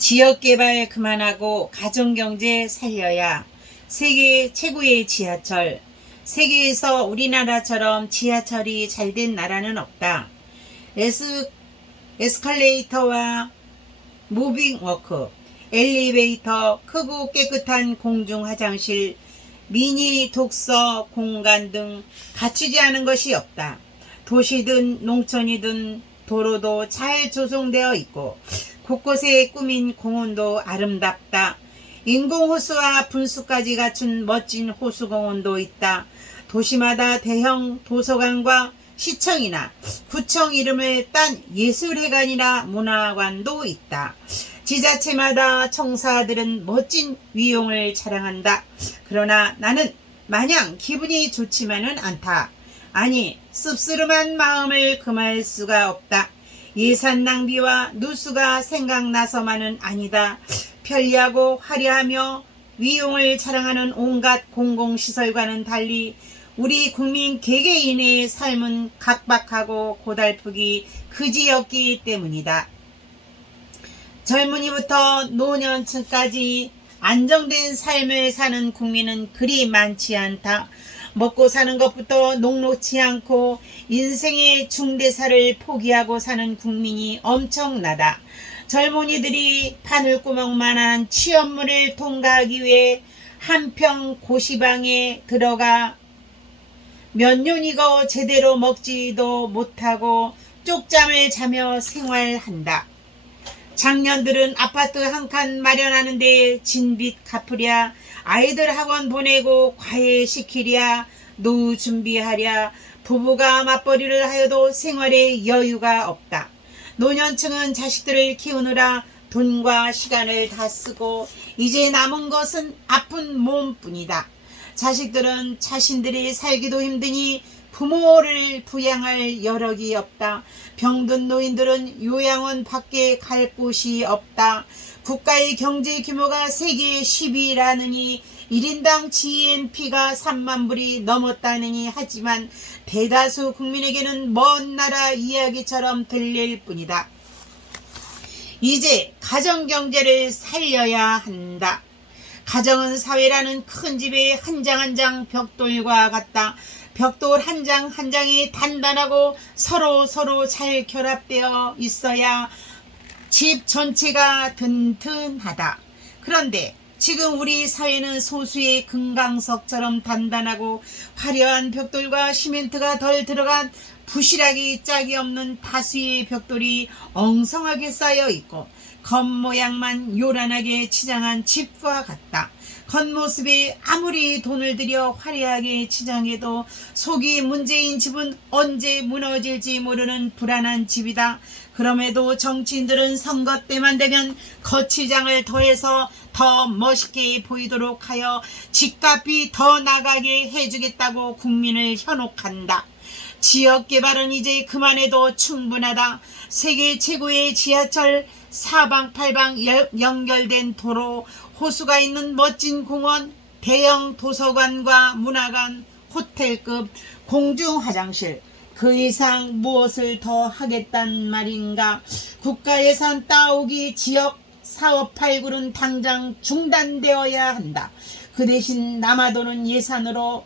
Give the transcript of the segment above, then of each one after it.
지역개발 그만하고 가정경제 살려야. 세계 최고의 지하철. 세계에서 우리나라처럼 지하철이 잘 된 나라는 없다. 에스컬레이터와 무빙워크, 엘리베이터, 크고 깨끗한 공중 화장실, 미니 독서 공간 등 갖추지 않은 것이 없다. 도시든 농촌이든 도로도 잘 조성되어 있고 곳곳에 꾸민 공원도 아름답다. 인공호수와 분수까지 갖춘 멋진 호수공원도 있다. 도시마다 대형 도서관과 시청이나 구청 이름을 딴 예술회관이나 문화관도 있다. 지자체마다 청사들은 멋진 위용을 자랑한다. 그러나 나는 마냥 기분이 좋지만은 않다. 아니, 씁쓸한 마음을 금할 수가 없다. 예산 낭비와 누수가 생각나서만은 아니다. 편리하고 화려하며 위용을 자랑하는 온갖 공공시설과는 달리 우리 국민 개개인의 삶은 각박하고 고달프기 그지없기 때문이다. 젊은이부터 노년층까지 안정된 삶을 사는 국민은 그리 많지 않다. 먹고 사는 것부터 녹록지 않고 인생의 중대사를 포기하고 사는 국민이 엄청나다. 젊은이들이 바늘구멍만한 취업문을 통과하기 위해 한평 고시방에 들어가 몇 년이고 제대로 먹지도 못하고 쪽잠을 자며 생활한다. 장년들은 아파트 한 칸 마련하는데 진빚 갚으랴, 아이들 학원 보내고 과외 시키랴, 노후 준비하랴, 부부가 맞벌이를 하여도 생활에 여유가 없다. 노년층은 자식들을 키우느라 돈과 시간을 다 쓰고 이제 남은 것은 아픈 몸뿐이다. 자식들은 자신들이 살기도 힘드니 부모를 부양할 여력이 없다. 병든 노인들은 요양원 밖에 갈 곳이 없다. 국가의 경제 규모가 세계 10위라느니 1인당 GNP가 3만 불이 넘었다느니 하지만 대다수 국민에게는 먼 나라 이야기처럼 들릴 뿐이다. 이제 가정경제를 살려야 한다. 가정은 사회라는 큰 집의 한 장 한 장 벽돌과 같다. 벽돌 한 장 한 장이 단단하고 서로 잘 결합되어 있어야 집 전체가 튼튼하다. 그런데 지금 우리 사회는 소수의 금강석처럼 단단하고 화려한 벽돌과 시멘트가 덜 들어간 부실하기 짝이 없는 다수의 벽돌이 엉성하게 쌓여 있고 겉모양만 요란하게 치장한 집과 같다. 겉모습에 아무리 돈을 들여 화려하게 치장해도 속이 문제인 집은 언제 무너질지 모르는 불안한 집이다. 그럼에도 정치인들은 선거 때만 되면 겉치장을 더해서 더 멋있게 보이도록 하여 집값이 더 나가게 해주겠다고 국민을 현혹한다. 지역개발은 이제 그만해도 충분하다. 세계 최고의 지하철, 사방팔방 연결된 도로, 호수가 있는 멋진 공원, 대형 도서관과 문화관, 호텔급 공중화장실, 그 이상 무엇을 더 하겠단 말인가. 국가 예산 따오기 지역 사업 발굴은 당장 중단되어야 한다. 그 대신 남아도는 예산으로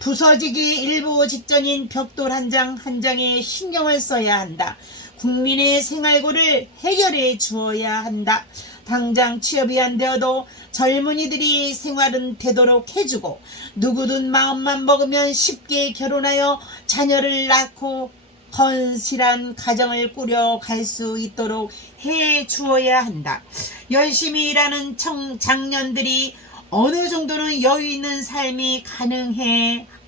부서지기 일보 직전인 벽돌 한 장 한 장에 신경을 써야 한다. 국민의 생활고를 해결해 주어야 한다. 당장 취업이 안 되어도 젊은이들이 생활은 되도록 해주고 누구든 마음만 먹으면 쉽게 결혼하여 자녀를 낳고 건실한 가정을 꾸려갈 수 있도록 해 주어야 한다. 열심히 일하는 장년들이 어느 정도는 여유 있는 삶이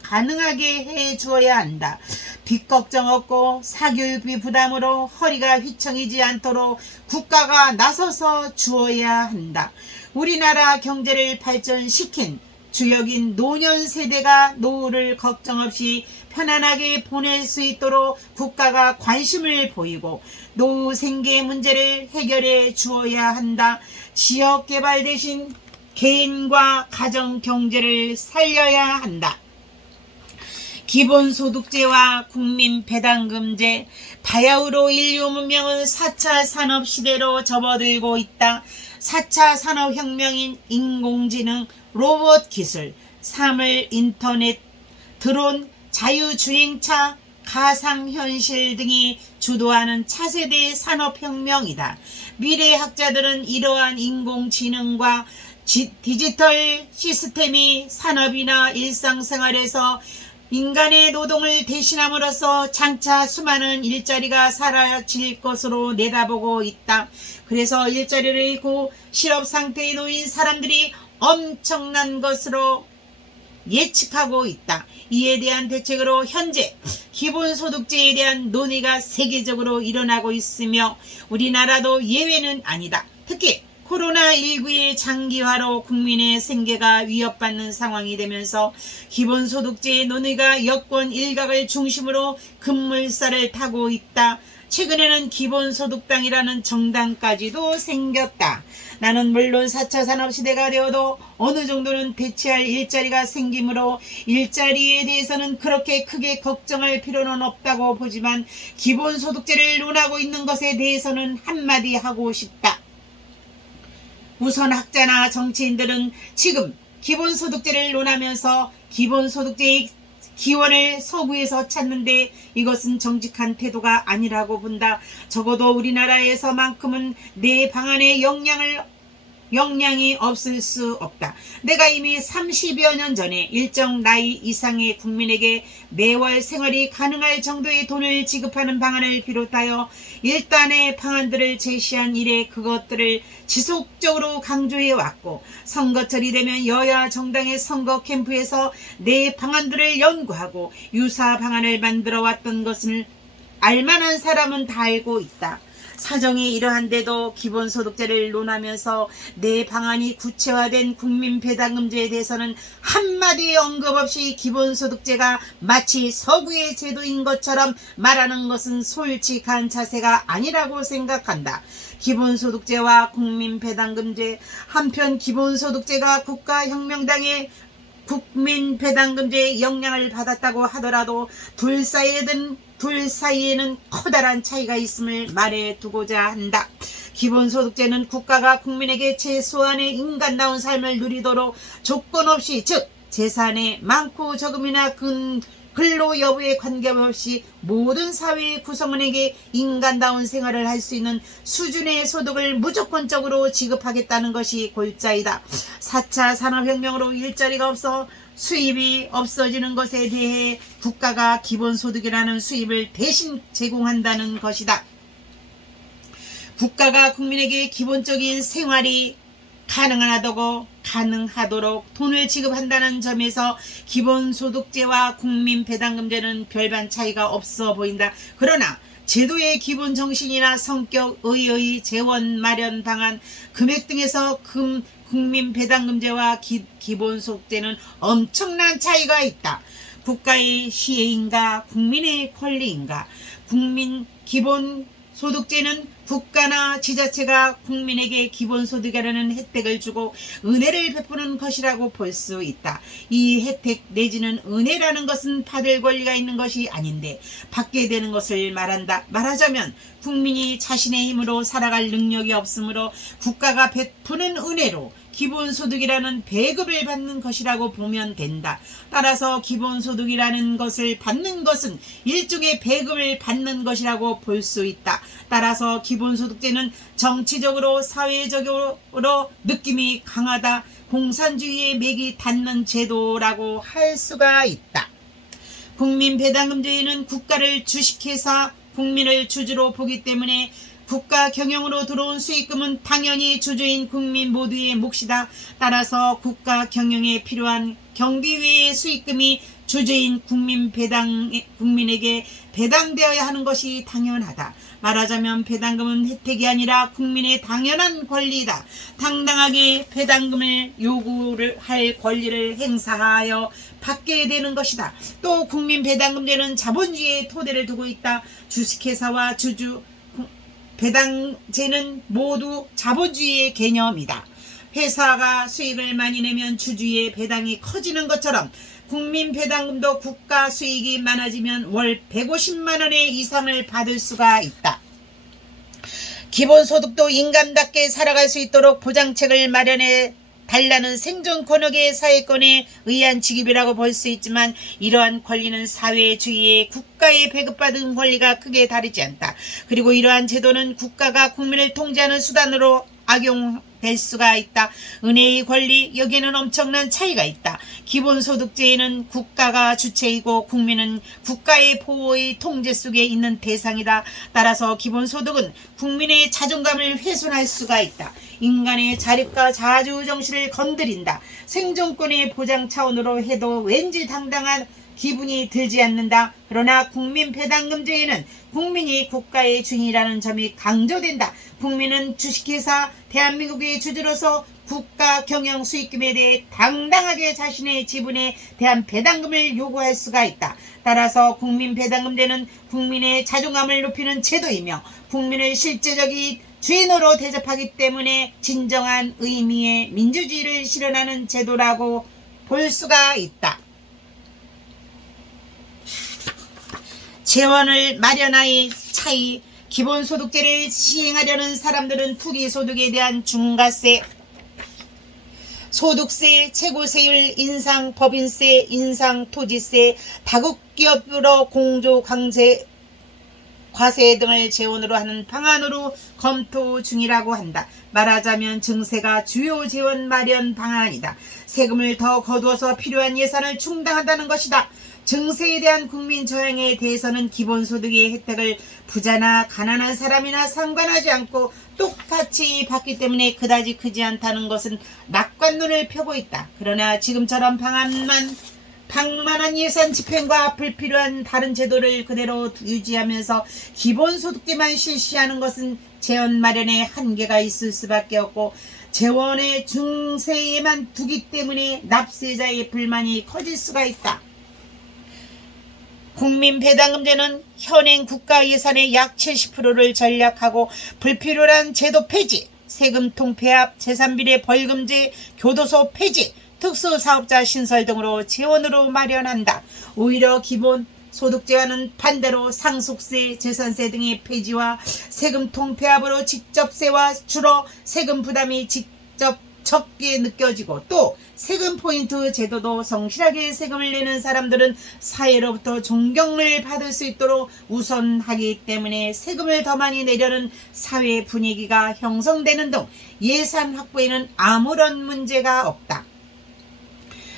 가능하게 해 주어야 한다. 빚 걱정 없고 사교육비 부담으로 허리가 휘청이지 않도록 국가가 나서서 주어야 한다. 우리나라 경제를 발전시킨 주역인 노년 세대가 노후를 걱정 없이 편안하게 보낼 수 있도록 국가가 관심을 보이고 노후 생계 문제를 해결해 주어야 한다. 지역개발 대신 개인과 가정 경제를 살려야 한다. 기본소득제와 국민배당금제, 바야흐로 인류 문명은 4차 산업시대로 접어들고 있다. 4차 산업혁명인 인공지능, 로봇 기술, 사물 인터넷, 드론, 자유주행차, 가상현실 등이 주도하는 차세대 산업혁명이다. 미래학자들은 이러한 인공지능과 디지털 시스템이 산업이나 일상생활에서 인간의 노동을 대신함으로써 장차 수많은 일자리가 사라질 것으로 내다보고 있다. 그래서 일자리를 잃고 실업 상태에 놓인 사람들이 엄청난 것으로 예측하고 있다. 이에 대한 대책으로 현재 기본소득제에 대한 논의가 세계적으로 일어나고 있으며 우리나라도 예외는 아니다. 특히 코로나19의 장기화로 국민의 생계가 위협받는 상황이 되면서 기본소득제의 논의가 여권 일각을 중심으로 급물살을 타고 있다. 최근에는 기본소득당이라는 정당까지도 생겼다. 나는 물론 4차 산업시대가 되어도 어느 정도는 대체할 일자리가 생기므로 일자리에 대해서는 그렇게 크게 걱정할 필요는 없다고 보지만 기본소득제를 논하고 있는 것에 대해서는 한마디 하고 싶다. 우선 학자나 정치인들은 지금 기본소득제를 논하면서 기본소득제의 기원을 서구에서 찾는데 이것은 정직한 태도가 아니라고 본다. 적어도 우리나라에서만큼은 내 방안에 영향이 없을 수 없다. 내가 이미 30여 년 전에 일정 나이 이상의 국민에게 매월 생활이 가능할 정도의 돈을 지급하는 방안을 비롯하여 일단의 방안들을 제시한 이래 그것들을 지속적으로 강조해 왔고 선거철이 되면 여야 정당의 선거 캠프에서 내 방안들을 연구하고 유사 방안을 만들어 왔던 것을 알만한 사람은 다 알고 있다. 사정이 이러한데도 기본소득제를 논하면서 내 방안이 구체화된 국민배당금제에 대해서는 한마디 언급 없이 기본소득제가 마치 서구의 제도인 것처럼 말하는 것은 솔직한 자세가 아니라고 생각한다. 기본소득제와 국민배당금제, 한편 기본소득제가 국가혁명당의 국민배당금제의 영향을 받았다고 하더라도 둘 사이에는 커다란 차이가 있음을 말해두고자 한다. 기본소득제는 국가가 국민에게 최소한의 인간다운 삶을 누리도록 조건 없이, 즉 재산의 많고 적음이나 근로 여부에 관계없이 모든 사회의 구성원에게 인간다운 생활을 할 수 있는 수준의 소득을 무조건적으로 지급하겠다는 것이 골자이다. 4차 산업혁명으로 일자리가 없어 수입이 없어지는 것에 대해 국가가 기본소득이라는 수입을 대신 제공한다는 것이다. 국가가 국민에게 기본적인 생활이 가능하도록 돈을 지급한다는 점에서 기본소득제와 국민배당금제는 별반 차이가 없어 보인다. 그러나 제도의 기본 정신이나 성격, 의의, 재원 마련 방안, 금액 등에서 국민배당금제와 기본소득제는 엄청난 차이가 있다. 국가의 시혜인가 국민의 권리인가? 기본소득제는 국가나 지자체가 국민에게 기본소득이라는 혜택을 주고 은혜를 베푸는 것이라고 볼 수 있다. 이 혜택 내지는 은혜라는 것은 받을 권리가 있는 것이 아닌데 받게 되는 것을 말한다. 말하자면 국민이 자신의 힘으로 살아갈 능력이 없으므로 국가가 베푸는 은혜로 기본소득이라는 배급을 받는 것이라고 보면 된다. 따라서 기본소득이라는 것을 받는 것은 일종의 배급을 받는 것이라고 볼 수 있다. 따라서 기본소득제는 정치적으로 사회적으로 느낌이 강하다. 공산주의의 맥이 닿는 제도라고 할 수가 있다. 국민배당금제에는 국가를 주식회사, 국민을 주주로 보기 때문에 국가 경영으로 들어온 수익금은 당연히 주주인 국민 모두의 몫이다. 따라서 국가 경영에 필요한 경비 외의 수익금이 주주인 국민에게 배당되어야 하는 것이 당연하다. 말하자면 배당금은 혜택이 아니라 국민의 당연한 권리다. 당당하게 배당금을 요구를 할 권리를 행사하여 받게 되는 것이다. 또 국민배당금제는 자본주의의 토대를 두고 있다. 주식회사와 주주 배당제는 모두 자본주의의 개념이다. 회사가 수익을 많이 내면 주주의 배당이 커지는 것처럼 국민배당금도 국가 수익이 많아지면 월 150만 원의 이상을 받을 수가 있다. 기본소득도 인간답게 살아갈 수 있도록 보장책을 마련해 달라는 생존 권역의 사회권에 의한 지급이라고 볼 수 있지만 이러한 권리는 사회주의의 국가에 배급받은 권리가 크게 다르지 않다. 그리고 이러한 제도는 국가가 국민을 통제하는 수단으로 악용될 수가 있다. 은혜의 권리, 여기에는 엄청난 차이가 있다. 기본소득제에는 국가가 주체이고 국민은 국가의 보호의 통제 속에 있는 대상이다. 따라서 기본소득은 국민의 자존감을 훼손할 수가 있다. 인간의 자립과 자주정신을 건드린다. 생존권의 보장 차원으로 해도 왠지 당당한 기분이 들지 않는다. 그러나 국민배당금제에는 국민이 국가의 주인이라는 점이 강조된다. 국민은 주식회사 대한민국의 주주로서 국가 경영 수익금에 대해 당당하게 자신의 지분에 대한 배당금을 요구할 수가 있다. 따라서 국민배당금제는 국민의 자존감을 높이는 제도이며 국민을 실제적인 주인으로 대접하기 때문에 진정한 의미의 민주주의를 실현하는 제도라고 볼 수가 있다. 재원을 마련하의 차이. 기본소득제를 시행하려는 사람들은 투기소득에 대한 중과세, 소득세, 최고세율 인상, 법인세 인상, 토지세, 다국기업으로 공조강제 과세 등을 재원으로 하는 방안으로 검토 중이라고 한다. 말하자면 증세가 주요 재원 마련 방안이다. 세금을 더 거두어서 필요한 예산을 충당한다는 것이다. 증세에 대한 국민 저항에 대해서는 기본소득의 혜택을 부자나 가난한 사람이나 상관하지 않고 똑같이 받기 때문에 그다지 크지 않다는 것은 낙관론을 펴고 있다. 그러나 지금처럼 방만한 예산 집행과 불필요한 다른 제도를 그대로 유지하면서 기본소득제만 실시하는 것은 재원 마련에 한계가 있을 수밖에 없고 재원의 증세에만 두기 때문에 납세자의 불만이 커질 수가 있다. 국민배당금제는 현행 국가 예산의 약 70%를 전략하고 불필요한 제도 폐지, 세금 통폐합, 재산비례 벌금제, 교도소 폐지, 특수사업자 신설 등으로 재원으로 마련한다. 오히려 기본소득제와는 반대로 상속세, 재산세 등의 폐지와 세금 통폐합으로 직접세와 줄어 세금 부담이 직접 적게 느껴지고 또 세금 포인트 제도도 성실하게 세금을 내는 사람들은 사회로부터 존경을 받을 수 있도록 우선하기 때문에 세금을 더 많이 내려는 사회 분위기가 형성되는 등 예산 확보에는 아무런 문제가 없다.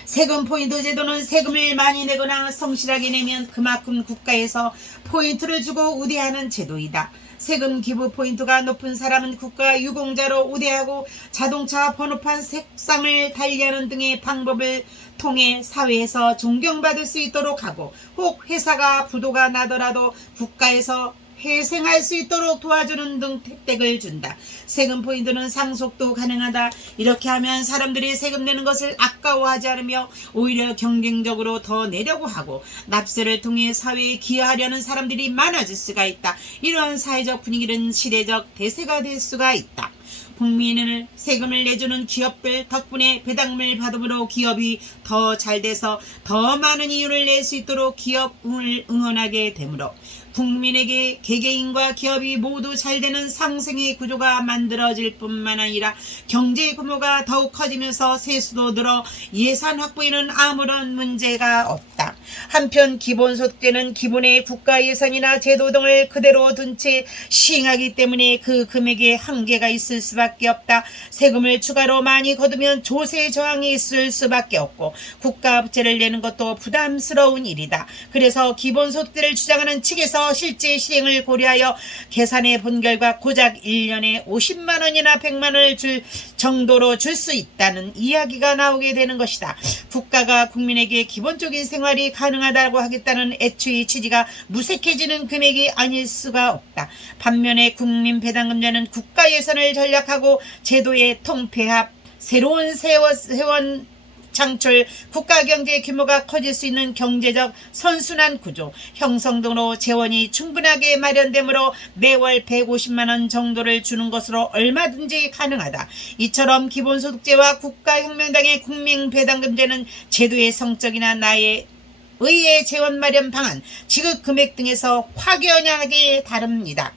세금 포인트 제도는 세금을 많이 내거나 성실하게 내면 그만큼 국가에서 포인트를 주고 우대하는 제도이다. 세금 기부 포인트가 높은 사람은 국가 유공자로 우대하고 자동차 번호판 색상을 달리하는 등의 방법을 통해 사회에서 존경받을 수 있도록 하고 혹 회사가 부도가 나더라도 국가에서 회생할 수 있도록 도와주는 등 혜택을 준다. 세금 포인트는 상속도 가능하다. 이렇게 하면 사람들이 세금 내는 것을 아까워하지 않으며 오히려 경쟁적으로 더 내려고 하고 납세를 통해 사회에 기여하려는 사람들이 많아질 수가 있다. 이러한 사회적 분위기는 시대적 대세가 될 수가 있다. 국민을 세금을 내주는 기업들 덕분에 배당금을 받음으로 기업이 더 잘돼서 더 많은 이윤을 낼 수 있도록 기업을 응원하게 되므로 국민에게 개개인과 기업이 모두 잘되는 상생의 구조가 만들어질 뿐만 아니라 경제 규모가 더욱 커지면서 세수도 늘어 예산 확보에는 아무런 문제가 없다. 한편 기본소득제는 기본의 국가 예산이나 제도 등을 그대로 둔 채 시행하기 때문에 그 금액에 한계가 있을 수밖에 없다. 세금을 추가로 많이 거두면 조세 저항이 있을 수밖에 없고 국가 부채를 내는 것도 부담스러운 일이다. 그래서 기본소득제를 주장하는 측에서 실제 실행을 고려하여 계산해 본 결과 고작 1년에 50만 원이나 100만 원을 줄 정도로 줄 수 있다는 이야기가 나오게 되는 것이다. 국가가 국민에게 기본적인 생활이 가능하다고 하겠다는 애초의 취지가 무색해지는 금액이 아닐 수가 없다. 반면에 국민배당금제는 국가 예산을 전략하고 제도의 통폐합, 새로운 세원 창출, 국가 경제 규모가 커질 수 있는 경제적 선순환 구조 형성 등으로 재원이 충분하게 마련되므로 매월 150만 원 정도를 주는 것으로 얼마든지 가능하다. 이처럼 기본소득제와 국가혁명당의 국민배당금제는 제도의 성적이나 나의 의회 재원 마련 방안, 지급 금액 등에서 확연하게 다릅니다.